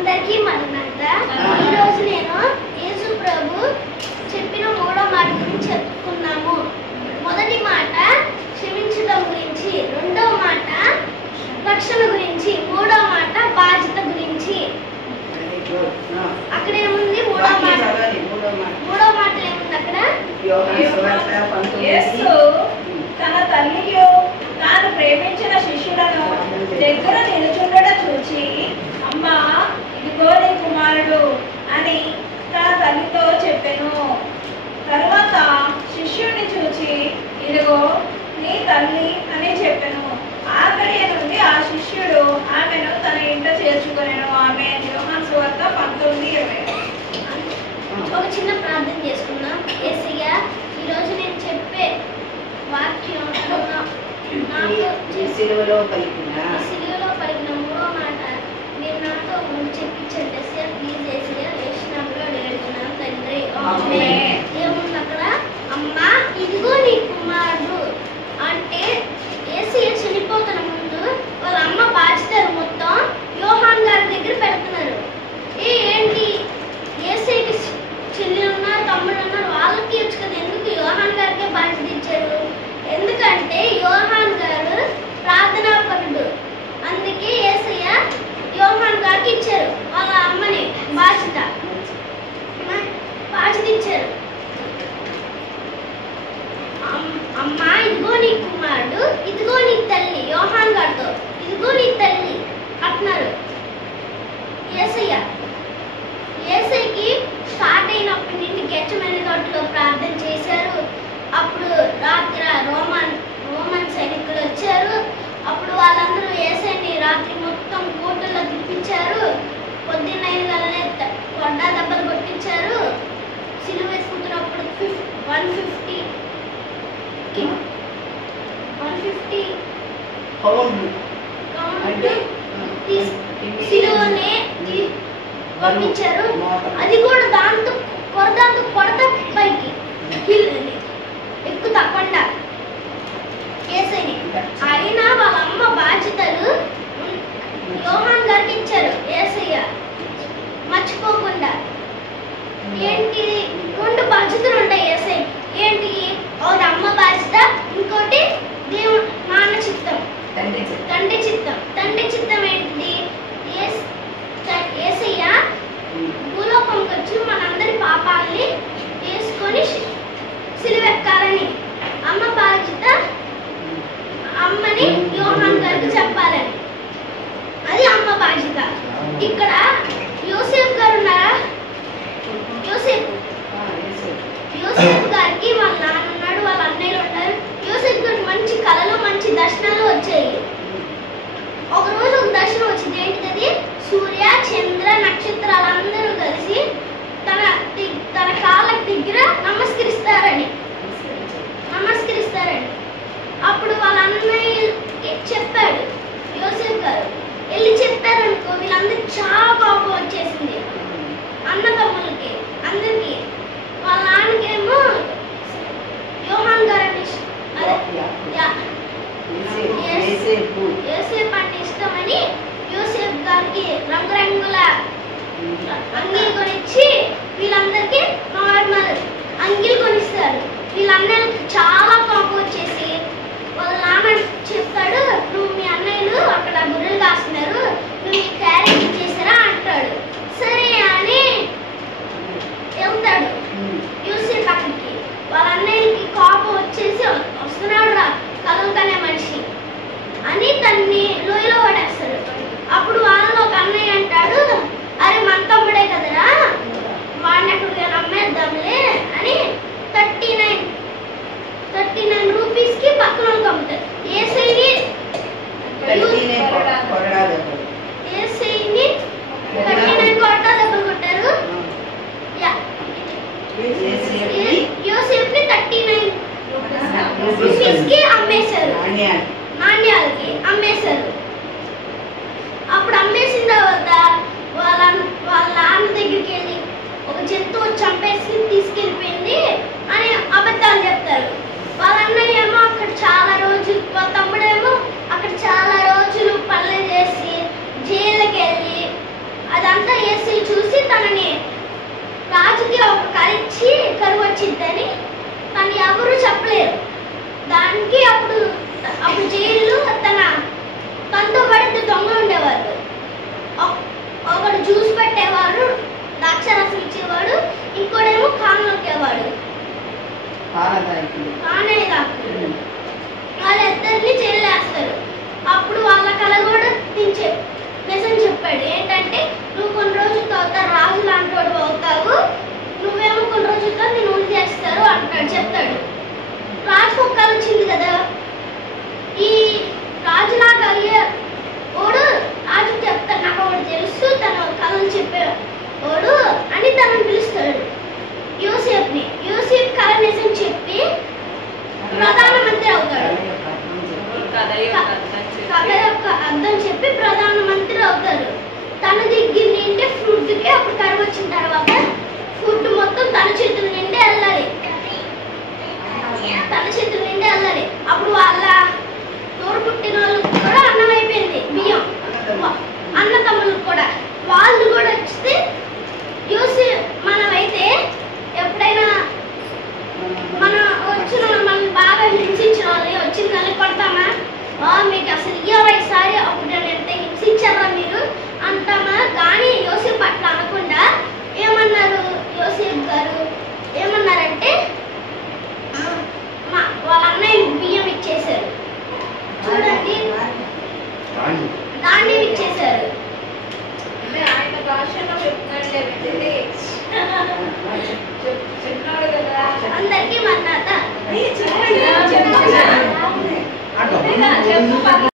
అందరికీ మరణాత. ఈరోజు నేను యేసు ప్రభు చెప్పిన మూడో మాట గురించి చెప్పుకున్నాము. మొదటి మాట క్షమించడం గురించి, రెండో మాట రక్షణ గురించి, మూడో మాట బాధ్యత గురించి. అక్కడ ఏముంది? మూడో మాట ఏముంది అక్కడ? యేసు తన తల్లియు తాను ప్రేమించిన శిష్యులను దగ్గర నిలుచుండట చూచి, అమ్మా ఇదిగో నీ కుమారుడు అని తన తల్లితో చెప్పెను. తరువాత శిష్యుడిని చూచి, ఇదిగో నీ తల్లి అని చెప్పెను. ఆ గడియ నుండి ఆ శిష్యుడు ఆమెను తన ఇంట చేర్చుకొనెను. ఆమె యోహాను సువార్త 19:20. ఒక చిన్న ప్రార్థన చేసుకుందాం. యేసయ్యా, ఈరోజు నేను చెప్పే వాక్యం నాకు సిలువలో పలికిన మూడో మాట మీరు నాతో ముందు చెప్పించండి. యేసయ్యా ప్లీజ్ యేసయ్యా వేసినప్పుడు అడుగుతున్నాను తండ్రి. ఆమేన్. ఏముంది అక్కడ? అమ్మా ఇదిగో నీ కుమారుడు అంటే యేసయ్య చనిపోతున్న ముందు వాళ్ళ అమ్మ బాధ్యతలు మొత్తం యోహాన్ గారి దగ్గర పెడుతున్నారు. ఏంటి యేసయ్యకి చెల్లి ఉన్నారు, తమ్ముడు ఉన్నారు, వాళ్ళకి ఇచ్చు కదా, ఎందుకు యోహాన్ గారికే బాధ్యత ఇచ్చారు? ఎందుకంటే యోహాన్ గారు ప్రార్థనా పరుడు, అందుకే యేసయ్య యోహాన్ గారికి ఇచ్చారు వాళ్ళ అమ్మని బాధ్యత ఇచ్చారు. అమ్మా ఇదిగో నీ కుమారుడు, ఇదిగో నీ తల్లి. యోహాన్ గారితో ఇదిగో నీ తల్లి అంటున్నారు. యేసయ్యకి స్టార్ట్ అయినప్పటి నుండి గెత్సేమనే తోటలో ప్రార్థన చేశారు. అప్పుడు రాత్రి రోమన్ సైనికులు వచ్చారు. అప్పుడు వాళ్ళందరూ యేసయ్యని రాత్రి మొత్తం కోటల్లో తిప్పించారు. పొద్దున్న 9 గంటలనే కొడ్డా దెబ్బలు కొట్టించారు. సిలువ వేసుకుంటున్నప్పుడు 150 సిలువనే పంపించారు. అది కూడా దాంతో కొడత పైకి ఎక్కుతా కొండ యేసయ్యని. అయినా వాళ్ళ అమ్మ బాధ్యతలు యోహాన్ గారికి ఇచ్చారు యేసయ్య మర్చిపోకుండా. ఏంటి? 2 బాధ్యతలు ఉంటాయి యేసయ్య. ఏంటి? ఒకటి అమ్మ బాధ్యత, ఇంకోటి దేవుడు నాన్న చిత్తం, తండ్రి చిత్తం. తండ్రి చిత్తం ఏంటి? యేసయ్య భూలోకంకి వచ్చి మనందరి పాపాలని తీసుకొని సిలువెక్కాలని. అమ్మ బాధ్యత అమ్మని యోహాన్ గారికి చెప్పాలని, అది అమ్మ బాధ్యత. ఇక్కడ యోసేపు గారు ఉన్నారా? యోసేపు గారికి వాళ్ళ నాన్న ఉన్నాడు, వాళ్ళ అన్నయ్యలు ఉన్నారు. యోసేపు గారికి మంచి కళలు, మంచి దర్శనాలు వచ్చాయి. ఒక రోజు ఒక దర్శనం వచ్చింది. ఏంటిది? సూర్య చంద్ర నక్షత్రాలందరూ కలిసి తన కాళ్ళ దగ్గర నమస్కరిస్తారని. అప్పుడు వాళ్ళ అన్నయ్య చెప్పాడు యోసేపు గారు, వెళ్ళి చెప్పారనుకో వీళ్ళందరికి చాలా కోపం వచ్చేసింది. అన్నదమ్ములకి అందరికి. వాళ్ళ నాన్నకేమో యోహాన్ గారని యోసేపు అంటే ఇష్టమని యోసేపు గారికి రంగురంగుల అంగీలు కొనిచ్చి వీళ్ళందరికీ నార్మల్ అంగీలు కొనిస్తారు. వీళ్ళందరికి చాలా కోపం వచ్చేసి వాళ్ళ నాన్న చెప్తాడు, నువ్వు మీ అన్నయ్యలు అక్కడ గొర్రెలు కాస్తున్నారు, నువ్వు మీ క్యారెట్ ఇచ్చేసారా అంటాడు. సరే అని వెళ్తాడు యూసేపు అక్కడికి. వాళ్ళ అన్నయ్యకి కోపం వచ్చేసి వస్తున్నాడు రా కలవకనే మనిషి అని తన్ని లోయలో పడేస్తాడు. అప్పుడు వాళ్ళలో ఒక అన్నయ్య అంటాడు, అరే మన తమ్ముడే కదరా, వాడిని అక్కడికి అమ్మేద్దాంలే అని 39 రూపీస్కి తనని రాజుకి ఒక కలిసి కరువు వచ్చిందని తను ఎవరు చెప్పలేరు. దానికి అప్పుడు జైలు తనతో పడితే దొంగ ఉండేవారు. ఒకడు జ్యూస్ పెట్టేవాడు, ద్రాక్షరసం ఇచ్చేవాడు, ఇంకోడేమో కాను నొక్కేవాడు. వాళ్ళిద్దరిని జైలేస్తారు. అప్పుడు వాళ్ళ కళ కూడా నిజం చెప్పాడు. ఏంటంటే నువ్వు కొన్ని రోజులతో అవుతావు, రాజు లాంటి వాడు అవుతావు, నువ్వేమో కొన్ని రోజులతో నేను ఊరి చేస్తారు అంటాడు, చెప్తాడు. రాజుకు ఒక కళ వచ్చింది కదా, ఈ రాజులాగా అయ్యేవాడు రాజుకు చెప్తాడు, నాకు ఒకటి తెలుసు, తన కళలు చెప్పేవాడు అని తనని పిలుస్తాడు యోసేపుని. యోసేపు కళ నిజం చెప్పి ప్రధానమంత్రి అవుతాడు. కథ యొక్క అర్థం చెప్పి ప్రధానమంత్రి అవుతారు. తన దగ్గర నిండే ఫుడ్కి అప్పుడు కరువు వచ్చిన తర్వాత ఫుడ్ మొత్తం తన చేతుల నిండే వెళ్ళాలి. అప్పుడు వాళ్ళ